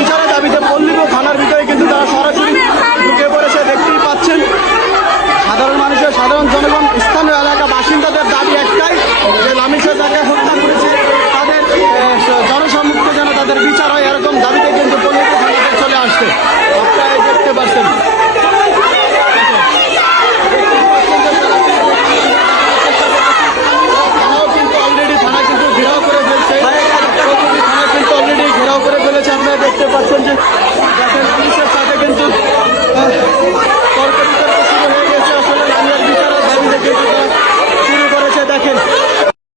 বিচারের দাবিতে পল্লীপুর থানার ভিতরে কিন্তু তারা সরাসরি ঢুকে পড়েছে। দেখতেই পাচ্ছেন সাধারণ মানুষের, সাধারণ জনগণ, স্থানীয় এলাকা বাসিন্দাদের দাবি একটাই যে লামিসা যাকে হত্যা করেছে তাদের জনসম্মুখে যেন তাদের বিচার হয়, এরকম দাবিতে কিন্তু পল্লীপুর থানাতে চলে আসছে। আপনারা দেখতে পাচ্ছেন থানাও কিন্তু অলরেডি থানা কিন্তু ঘেরাও করে ফেলছে, থানা কিন্তু অলরেডি ঘেরাও করে ফেলেছে। আপনারা দেখতে পাচ্ছেন যে